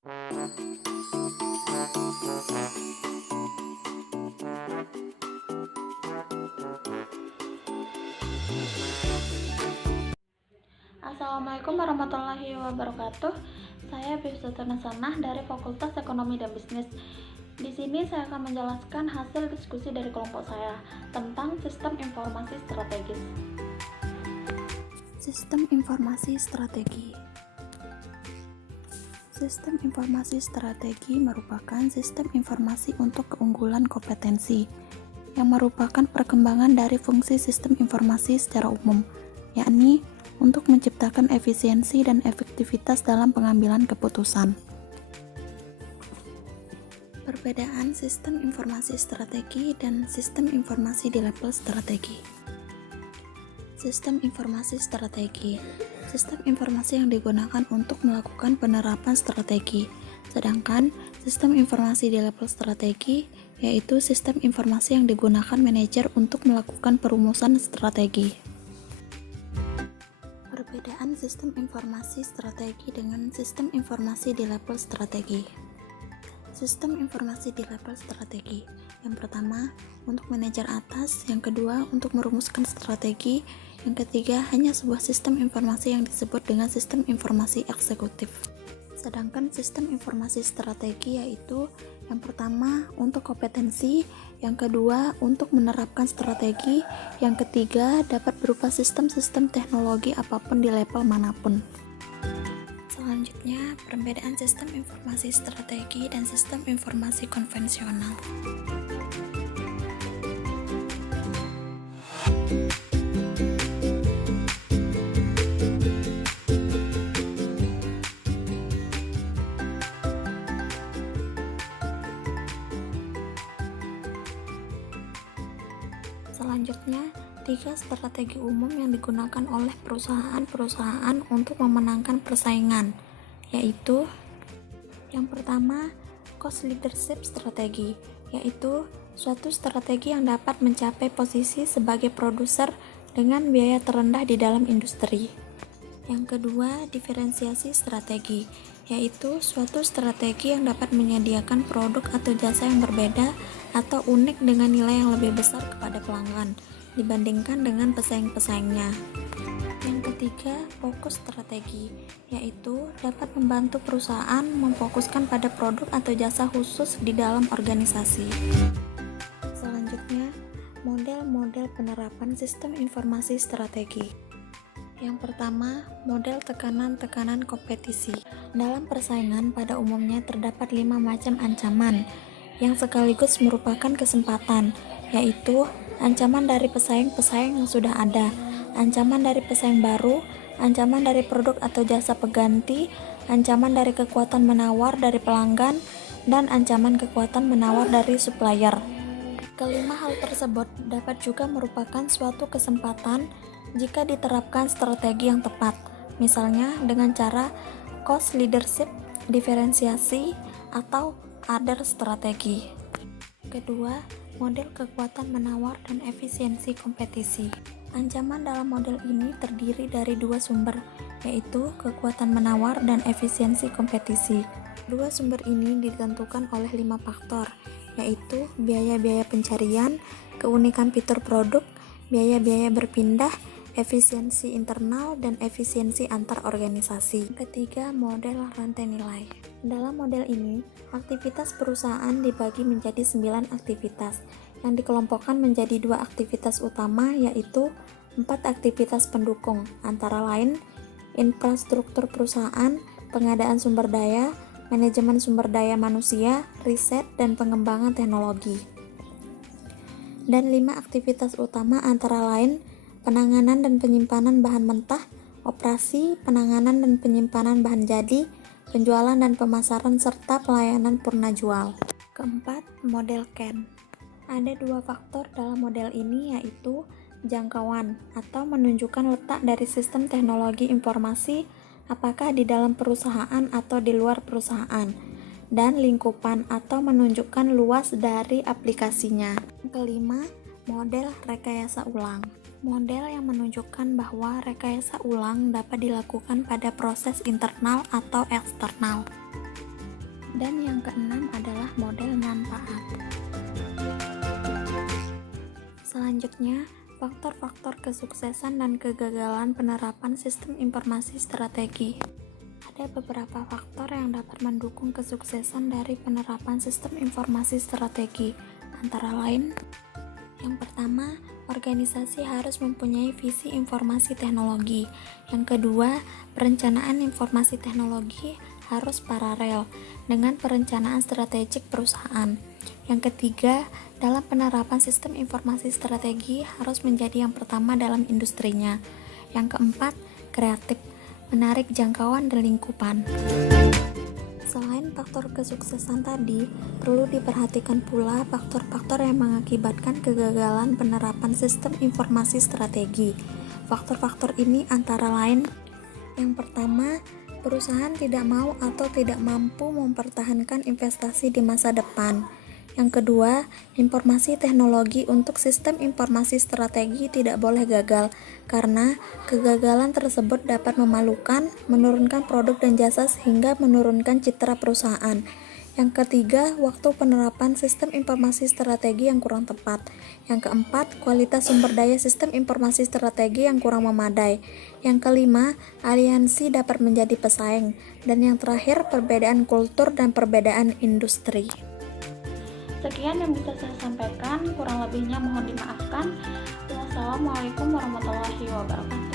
Assalamualaikum warahmatullahi wabarakatuh. Saya Bivsutana Sanah dari Fakultas Ekonomi dan Bisnis. Di sini saya akan menjelaskan hasil diskusi dari kelompok saya tentang sistem informasi strategis. Sistem informasi strategi. Sistem informasi strategi merupakan sistem informasi untuk keunggulan kompetensi yang merupakan perkembangan dari fungsi sistem informasi secara umum, yakni untuk menciptakan efisiensi dan efektivitas dalam pengambilan keputusan. Perbedaan sistem informasi strategi dan sistem informasi di level strategi. Sistem informasi strategi. Sistem informasi yang digunakan untuk melakukan penerapan strategi. Sedangkan sistem informasi di level strategi yaitu sistem informasi yang digunakan manajer untuk melakukan perumusan strategi. Perbedaan sistem informasi strategi dengan sistem informasi di level strategi. Sistem informasi di level strategi. Yang pertama, untuk manajer atas, yang kedua, untuk merumuskan strategi, yang ketiga, hanya sebuah sistem informasi yang disebut dengan sistem informasi eksekutif. Sedangkan sistem informasi strategi yaitu yang pertama untuk kompetensi, yang kedua untuk menerapkan strategi, yang ketiga dapat berupa sistem-sistem teknologi apapun di level manapun. Selanjutnya, perbedaan sistem informasi strategi dan sistem informasi konvensional. Selanjutnya, 3 strategi umum yang digunakan oleh perusahaan-perusahaan untuk memenangkan persaingan, yaitu yang pertama, cost leadership strategi, yaitu suatu strategi yang dapat mencapai posisi sebagai produser dengan biaya terendah di dalam industri. Yang kedua, diferensiasi strategi, yaitu suatu strategi yang dapat menyediakan produk atau jasa yang berbeda atau unik dengan nilai yang lebih besar kepada pelanggan dibandingkan dengan pesaing-pesaingnya. Yang ketiga, fokus strategi, yaitu dapat membantu perusahaan memfokuskan pada produk atau jasa khusus di dalam organisasi. Selanjutnya, model-model penerapan sistem informasi strategi. Yang pertama, model tekanan-tekanan kompetisi. Dalam persaingan pada umumnya terdapat 5 macam ancaman yang sekaligus merupakan kesempatan, yaitu ancaman dari pesaing-pesaing yang sudah ada, ancaman dari pesaing baru, ancaman dari produk atau jasa pengganti, ancaman dari kekuatan menawar dari pelanggan, dan ancaman kekuatan menawar dari supplier. Kelima hal tersebut dapat juga merupakan suatu kesempatan jika diterapkan strategi yang tepat, misalnya dengan cara cost leadership, diferensiasi, atau other strategi. Kedua, model kekuatan menawar dan efisiensi kompetisi. Ancaman dalam model ini terdiri dari 2 sumber, yaitu kekuatan menawar dan efisiensi kompetisi. 2 sumber ini ditentukan oleh 5 faktor, yaitu biaya-biaya pencarian, keunikan fitur produk, biaya-biaya berpindah, efisiensi internal, dan efisiensi antar organisasi. Ketiga, model rantai nilai. Dalam model ini, aktivitas perusahaan dibagi menjadi 9 aktivitas, yang dikelompokkan menjadi 2 aktivitas utama, yaitu 4 aktivitas pendukung, antara lain infrastruktur perusahaan, pengadaan sumber daya, manajemen sumber daya manusia, riset, dan pengembangan teknologi. Dan 5 aktivitas utama antara lain penanganan dan penyimpanan bahan mentah, operasi, penanganan dan penyimpanan bahan jadi, penjualan dan pemasaran, serta pelayanan purna jual. Keempat, model CAN. Ada 2 faktor dalam model ini, yaitu jangkauan atau menunjukkan letak dari sistem teknologi informasi apakah di dalam perusahaan atau di luar perusahaan, dan lingkupan atau menunjukkan luas dari aplikasinya. Kelima, model rekayasa ulang. Model yang menunjukkan bahwa rekayasa ulang dapat dilakukan pada proses internal atau eksternal. Dan yang keenam adalah model manfaat. Selanjutnya, faktor-faktor kesuksesan dan kegagalan penerapan sistem informasi strategi. Ada beberapa faktor yang dapat mendukung kesuksesan dari penerapan sistem informasi strategi, antara lain: yang pertama, organisasi harus mempunyai visi informasi teknologi. Yang kedua, perencanaan informasi teknologi harus paralel dengan perencanaan strategik perusahaan. Yang ketiga, dalam penerapan sistem informasi strategi harus menjadi yang pertama dalam industrinya. Yang keempat, kreatif, menarik jangkauan dan lingkupan. Selain faktor kesuksesan tadi, perlu diperhatikan pula faktor-faktor yang mengakibatkan kegagalan penerapan sistem informasi strategi. Faktor-faktor ini antara lain: yang pertama, perusahaan tidak mau atau tidak mampu mempertahankan investasi di masa depan. Yang kedua, informasi teknologi untuk sistem informasi strategi tidak boleh gagal, karena kegagalan tersebut dapat memalukan, menurunkan produk dan jasa sehingga menurunkan citra perusahaan. Yang ketiga, waktu penerapan sistem informasi strategi yang kurang tepat. Yang keempat, kualitas sumber daya sistem informasi strategi yang kurang memadai. Yang kelima, aliansi dapat menjadi pesaing. Dan yang terakhir, perbedaan kultur dan perbedaan industri. Sekian yang bisa saya sampaikan, kurang lebihnya mohon dimaafkan. Wassalamualaikum warahmatullahi wabarakatuh.